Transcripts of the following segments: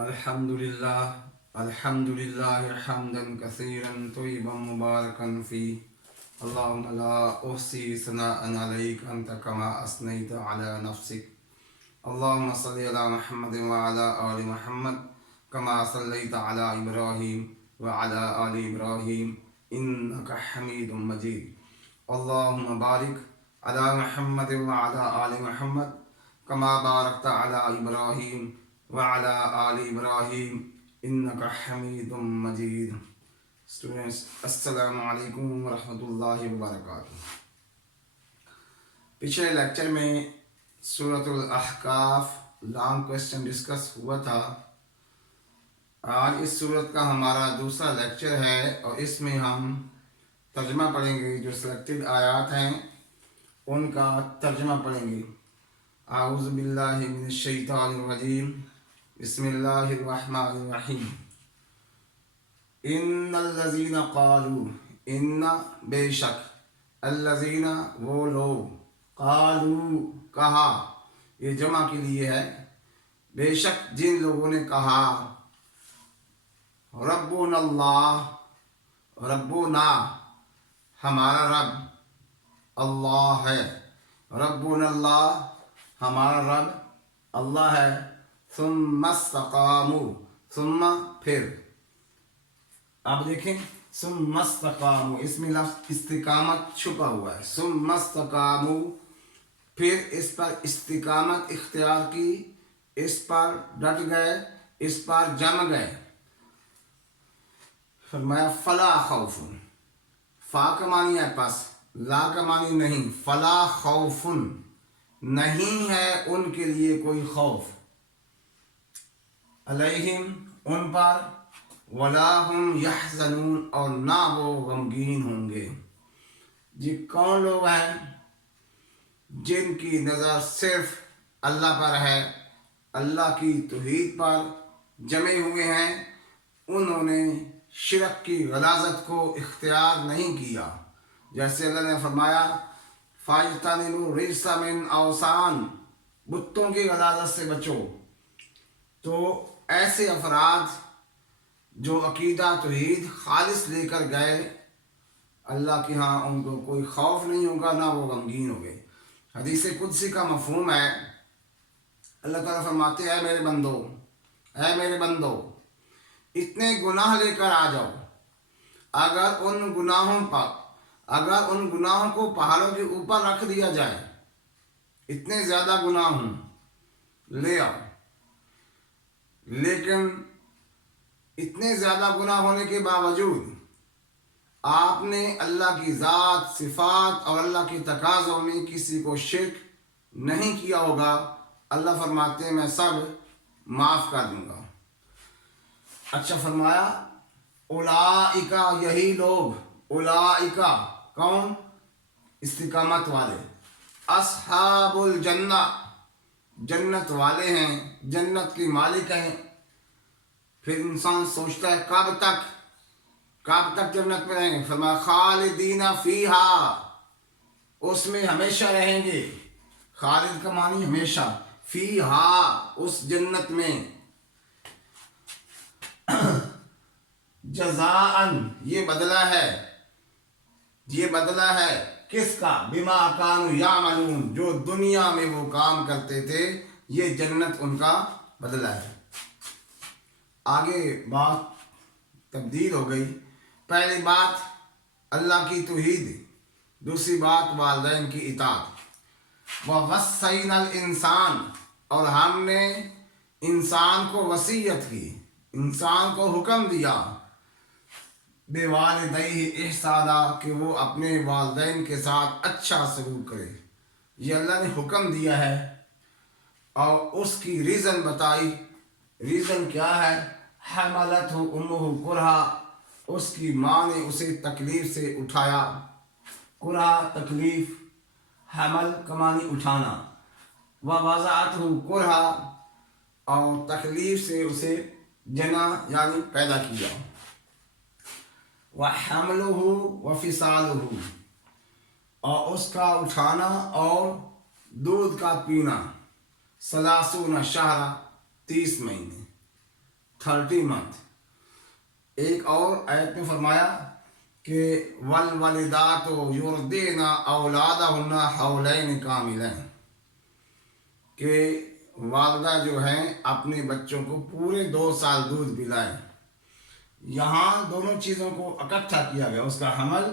الحمد للہ حمدا کثیرا طیبا مبارکا فیہ اللہم لا احصی ثناء علیک انت کما اثنیت علی نفسک اللہم صلی علی محمد وعلی آل محمد کما صلیت علی ابراہیم وعلی آل ابراہیم انک حمید مجید اللہم بارک علی محمد وعلی آل محمد کما بارکت علی ابراہیم وعلی آل ابراہیم انک حمید مجید۔ اسٹوڈنٹس السلام علیکم ورحمۃ اللہ وبرکاتہ۔ پچھلے لیکچر میں سورۃ الاحقاف لانگ کویسچن ڈسکس ہوا تھا۔ آج اس سورت کا ہمارا دوسرا لیکچر ہے اور اس میں ہم ترجمہ پڑھیں گے، جو سلیکٹڈ آیات ہیں ان کا ترجمہ پڑھیں گے۔ اعوذ باللہ من الشیطان الرجیم، بسم اللہ الرحمن الرحیم۔ ان الذین قالوا، ان بے شک، الذین وہ لوگ، قالوا کہا، یہ جمع کے لیے ہے، بے شک جن لوگوں نے کہا، ربنا اللہ، ربنا ہمارا رب اللہ ہے، ربنا اللہ ہمارا رب اللہ ہے، ثم استقاموا، ثم پھر، آپ دیکھیں ثم استقاموا، اس میں لفظ استقامت چھپا ہوا ہے، ثم استقاموا، پھر اس پر استقامت اختیار کی، اس پر ڈٹ گئے، اس پر جم گئے۔ فرمایا فلا خوف، فا کا معنی ہے پس، لا کا معنی نہیں، فلا خوف نہیں ہے ان کے لیے کوئی خوف، علیہم ان پر، ولا هم یحزنون اور نہ وہ غمگین ہوں گے۔ یہ کون لوگ ہیں جن کی نظر صرف اللہ پر ہے، اللہ کی توحید پر جمے ہوئے ہیں، انہوں نے شرک کی غلاظت کو اختیار نہیں کیا۔ جیسے اللہ نے فرمایا فاجتنبوا الرجس من اوثان، بتوں کی غلاظت سے بچو۔ تو ایسے افراد جو عقیدہ توحید خالص لے کر گئے، اللہ کے ہاں ان کو کوئی خوف نہیں ہوگا، نہ وہ غمگین ہوں گے۔ حدیث قدسی کا مفہوم ہے، اللہ تعالیٰ فرماتے ہیں اے میرے بندو، اے میرے بندو، اتنے گناہ لے کر آ جاؤ، اگر ان گناہوں کو پہاڑوں کے اوپر رکھ دیا جائے، اتنے زیادہ گناہ ہوں، لے آؤ، لیکن اتنے زیادہ گناہ ہونے کے باوجود آپ نے اللہ کی ذات، صفات اور اللہ کی تقاضوں میں کسی کو شرک نہیں کیا ہوگا، اللہ فرماتے ہیں میں سب معاف کر دوں گا۔ اچھا فرمایا اولئک، یہی لوگ، اولئک کون؟ استقامت والے، اصحاب الجنہ، جنت والے ہیں، جنت کی مالک ہیں۔ پھر انسان سوچتا ہے کب تک جنت میں رہیں گے؟ فرمایا خالدین فیہا، اس میں ہمیشہ رہیں گے۔ خالد کا معنی ہمیشہ، فیہا اس جنت میں، جزاءً یہ بدلہ ہے کس کا؟ بما کانوا یعملون، جو دنیا میں وہ کام کرتے تھے، یہ جنت ان کا بدلہ ہے۔ آگے بات تبدیل ہو گئی، پہلی بات اللہ کی توحید، دوسری بات والدین کی اطاعت۔ وَوَصَّيْنَا الْإِنسَانَ، اور ہم نے انسان کو وصیت کی، انسان کو حکم دیا، بِوَالِدَيْهِ إِحْسَانًا، کہ وہ اپنے والدین کے ساتھ اچھا سلوک کرے۔ یہ اللہ نے حکم دیا ہے اور اس کی ریزن بتائی۔ ریزن کیا ہے؟ حملتہ امہ کرہا، اس کی ماں نے اسے تکلیف سے اٹھایا۔ کرہا تکلیف، حمل کا معنی اٹھانا، ووضعتہ کرہا، اور تکلیف سے اسے جنا یعنی پیدا کیا۔ وحملہ وفصالہ، اور اس کا اٹھانا اور دودھ کا پینا، 30 شہر، 30 مہینے۔ 30 month. ایک اور آیت میں فرمایا کہ والوالدات یرضعن اولادہن حولین کاملین، کہ والدہ جو ہیں اپنے بچوں کو پورے 2 سال دودھ پلائیں. یہاں دونوں چیزوں کو اکٹھا کیا گیا، اس کا حمل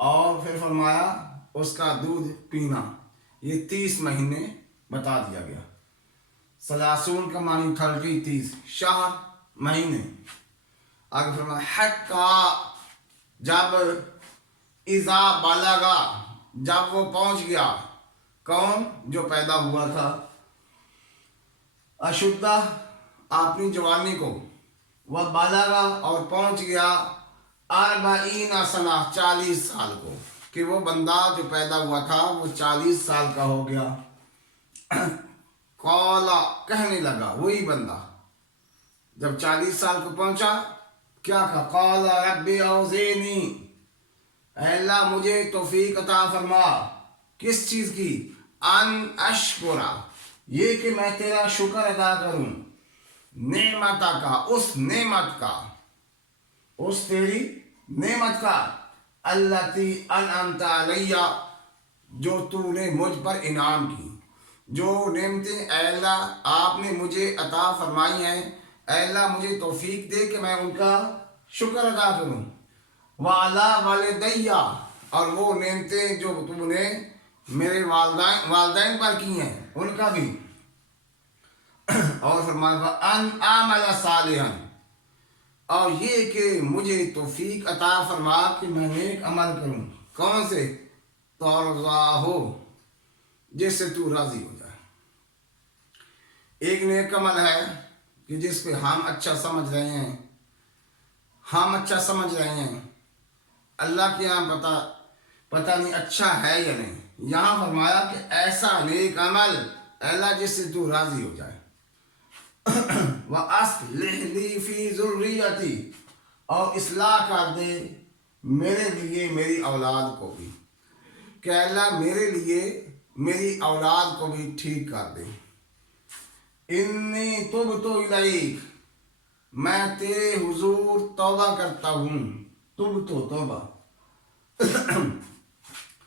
اور پھر فرمایا اس کا دودھ پینا. یہ 30 مہینے بتا دیا گیا. 30 کا معنی 30 شہر مہینے. آگے فرمایا حتی، جب اذا بالغا، جب وہ پہنچ گیا، کون؟ جو پیدا ہوا تھا، اشدہ، اپنی جوانی کو، وہ بالغا، اور پہنچ گیا 40 سنہ، 40 سال کو، کہ وہ بندہ جو پیدا ہوا تھا وہ 40 سال کا ہو گیا. قالا، کہنے لگا وہی بندہ جب 40 سال کو پہنچا، کیا کہا؟ قالا ربی اوزینی، اے اللہ مجھے توفیق عطا فرما. کس چیز کی؟ ان اشکرا، یہ کہ میں تیرا شکر ادا کروں، نعمتہ کا، اس نعمت کا، اس تیری نعمت کا، التی انعمت علیہ، جو تو نے مجھ پر انعام کی. جو نعمتیں اے اللہ آپ نے مجھے عطا فرمائی ہیں، اے اللہ مجھے توفیق دے کہ میں ان کا شکر ادا کروں. وعلی والدیہ، اور وہ نعمتیں جو تم نے میرے والدین پر کی ہیں ان کا بھی. اور فرمایا وان اعمل صالحا، اور یہ کہ مجھے توفیق عطا فرما کہ میں نیک عمل کروں. کون سے؟ ترضاہ، جس سے تو راضی ہو جائے. ایک نیک عمل ہے کہ جس پہ ہم اچھا سمجھ رہے ہیں، ہم اچھا سمجھ رہے ہیں، اللہ کے یہاں پتہ نہیں اچھا ہے یا نہیں. یہاں فرمایا کہ ایسا نیک عمل اللہ جس سے تو راضی ہو جائے. وَأَصْلِحْ لِي فِي ذُرِّيَّتِي، اور اصلاح کر دے میرے لیے میری اولاد کو بھی، کہ اللہ میرے لیے میری اولاد کو بھی ٹھیک کر دے. انی تبت الیک، میں تیرے حضور توبہ کرتا ہوں. توبہ.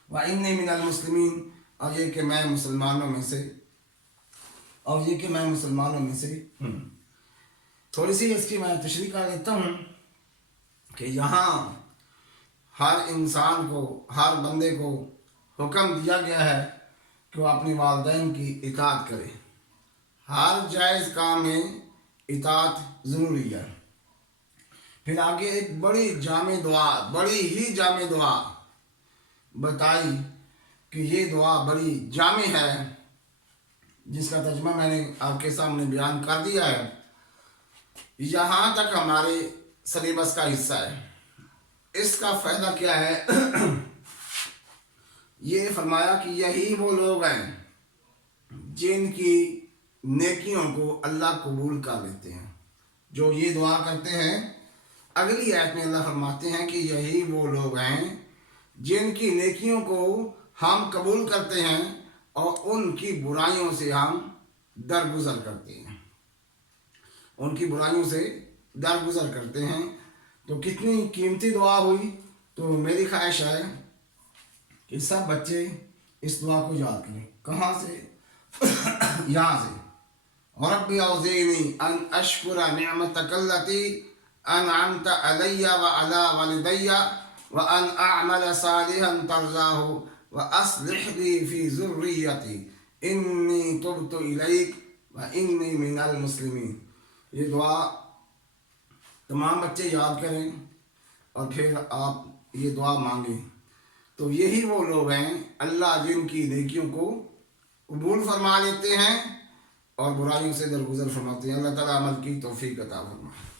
وَإِنِّي مِنَ الْمُسْلِمِينَ، اور یہ کہ میں مسلمانوں میں سے ہوں. تھوڑی سی اس کی میں تشریح کر دیتا ہوں کہ یہاں ہر انسان کو، ہر بندے کو حکم دیا گیا ہے کہ وہ اپنے والدین کی اطاعت کرے. ہر جائز کام میں اطاعت ضروری ہے. پھر آگے ایک بڑی ہی جامع دعا بتائی کہ یہ دعا بڑی جامع ہے، جس کا ترجمہ میں نے آپ کے سامنے بیان کر دیا ہے. یہاں تک ہمارے سلیبس کا حصہ ہے. اس کا فائدہ کیا ہے؟ یہ فرمایا کہ یہی وہ لوگ ہیں جن کی نیکیوں کو اللہ قبول کر لیتے ہیں، جو یہ دعا کرتے ہیں. اگلی آیت میں اللہ فرماتے ہیں کہ یہی وہ لوگ ہیں جن کی نیکیوں کو ہم قبول کرتے ہیں اور ان کی برائیوں سے ہم درگزر کرتے ہیں. تو کتنی قیمتی دعا ہوئی. تو میری خواہش ہے کہ سب بچے اس دعا کو یاد کریں. کہاں سے؟ یہاں سے. ربی اوزینی ان اشکر نعمتک التی انعمت علی وعلی والدی وان اعمل صالحا ترضاہ واصلح لی فی ذریتی انی تبت الیک وانی من المسلمین. یہ دعا تمام بچے یاد کریں اور پھر آپ یہ دعا مانگیں. تو یہی وہ لوگ ہیں اللہ جن کی نیکیوں کو قبول فرما لیتے ہیں اور برائیوں سے درگزر فرماتے ہیں. اللہ تعالیٰ عمل کی توفیق عطا فرمائے.